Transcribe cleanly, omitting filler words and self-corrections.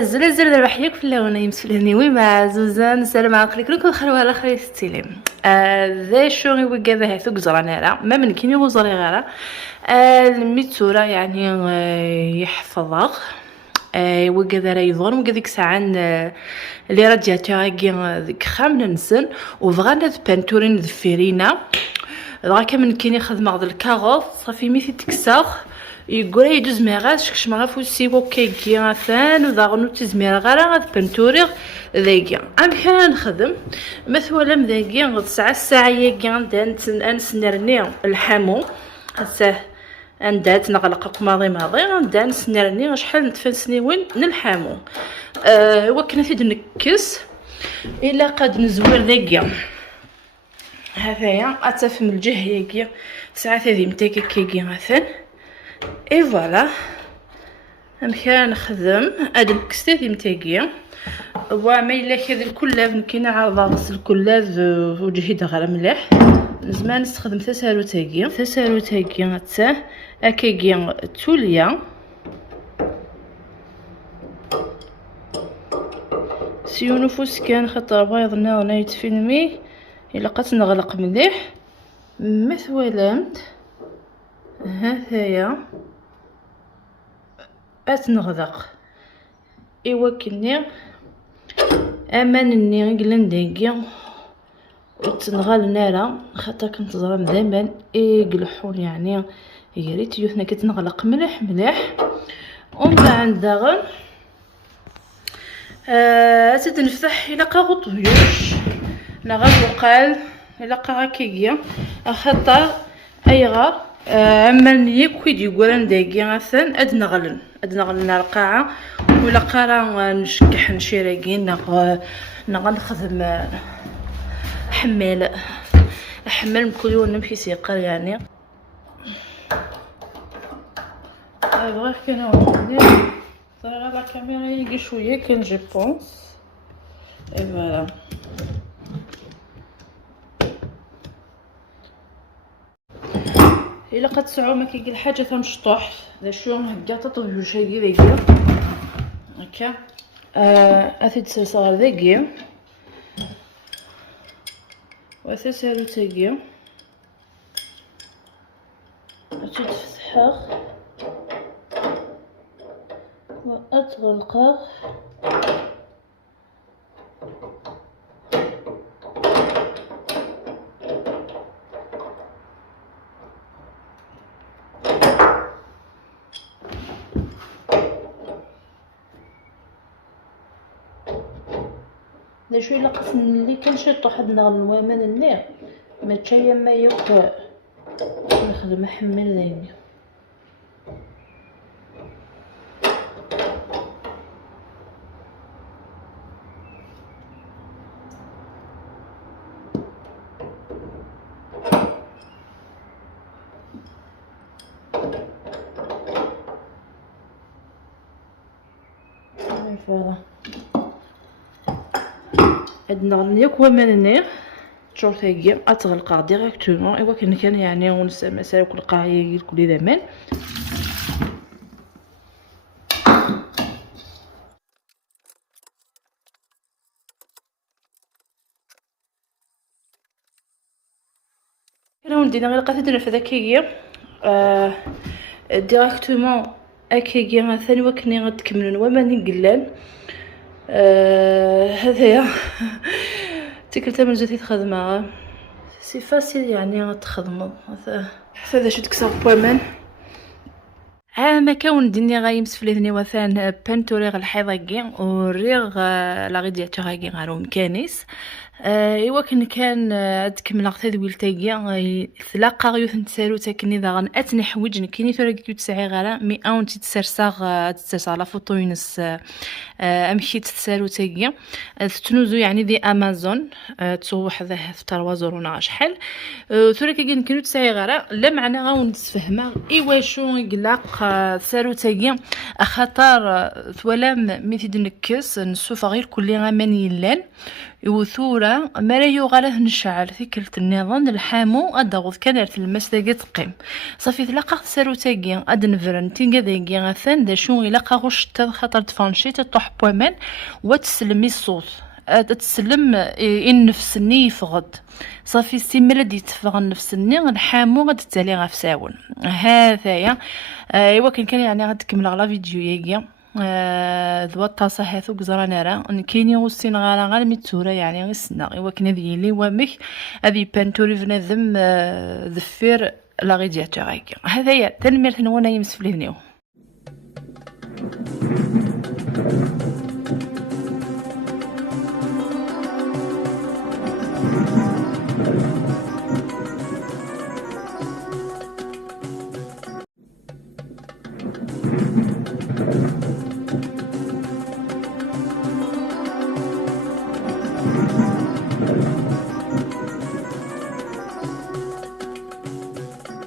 زلزل دابا حياك في اللونه يمسفلني ويما زوزان سلام عليكم كلكم خلوا على خير ستيلي ذا شغي وكذا هثوك زرانيرا ما من كيني وزري غيره الميتورا يعني يحفظغ وكذا راه يظن وكذيك ساعه اللي رادياتور كي ديك خام ننسن وبغانا بانتورين ذفيرينا دغا كامل كاين خدمه غد الكاغوط صافي ميتي تكساخ يقول يجوز ميغاش كش ما فوسي بوكي مثلا وذاغنو تزمير غير غاد بنتوريغ ذاكي ام كان نخدم مثلا ذاكي غد ساعه ياكي دانت نرني الحامو هسه اندات نغلق ماضي غندا نسنرني شحال نتفنسني وين نلحامو وكنا تيد نكس الا قد نزوير ذاكي هذايا اتفهم الجهه ياكي ساعات هذه متاكي كيكي مثلا اي فوالا مكان نخدم هاد الكستات متاعي وما الا كذا الكلاف كاينه عارضه غسل الكلاف وجهي غير مليح زمان نستخدم تسالو تاعي حتى هكاكي توليا سيونو فوس كان خاطر بايضنا انا يتفيلمي الا قات نغلق مليح مثولامت هذايا نغذق ايوا كني امانني غلنديكي وتنغال نارا خاطر كنت زرام دائما يقلحون يعني يا ريت يوثنا كتنغلق مليح ومن بعد داغن زيد نفتح الى قاغط بيوش نغاد وقال الى قاكيكيا خاطر ايغا اما يكويد يقول نداكي مثلا اد نغلن القاعه ولا قرا نشكح نشيراكي نخدم حمال كل يوم نمشي سيقر يعني بغيت كان صراحه على الكاميرا يجي شويه كان جي بونس اي فوالا الا قد سعو ما كيجي الحاجه تمشطوح ذا شو هكا تطوي شي داكيا هكا اثيد صغار داكيا واساسالو تاكيا تفتحها واتغلقها دا شويه لقيت اللي كنشط واحد النوامان النير ما تشايا ما يوك نخدم حمل ذاك فوالا عندنا غنيك ومنني تشور ثاقي اتغلقها ديريكتومون ايوا كان يعني ونسى مساله كل قاعيه كل زمان انا ولدينا غير لقيت درنا في ذاكيه ديريكتومون اكيكي مثلا وكني غتكملون وما نقلان هذايا تكلت من جديد خدمه سي فاسيل يعني تخدموا هذا شو تكسر بومان ما كون دنيا غايمس فليثني وثان بنتوريغ الحيضاكي وريغ لا غيدياتوغاكي غارو مكانيس ايوا كان تكمل تدويل تاكي تلاقى غيوث نتسالو تاكني داغن اتني حويج كيني ثورا كيو تسعي غالا مي اون تتسرساغ لا فوتو ينس امشي تتسالو تاكي تنوزو يعني دي امازون تصوح ذا فتر وزرونا شحال ثورا كي كينو تسعي غالا لا معنى غاون نتفهمها ايوا شو يقلاق سالو تاكي خاطر ثوالام ميثي نكس نسوف غير كل غامان يلان وثورة ما لا يغاله نشعل فكرة النظام الحامو أدغوض كانت المس داقي تقيم صافي تلاقا سارو تاقي أد نفرن تينقا داقي غاثان دا شو إلاقا غوش خاطر تفانشي تطوح بوامان وتسلمي الصوت تسلم النفس ني يفغض صافي سيملا دي تفغ النفس ني الحامو غاد تالي غافساون هذايا ايوا كان يعني غاد تكمل على فيديو ياكيا ذو الطاسة هاثو قزرانا راه كاين يغسين غالا غير ميتورا يعني غسنا ايوا كنا ديالي وامك هذي بانتوري بنادم ذفير لا غيدياتو هكا هذايا تنمير نوانا يمس في الهنيو.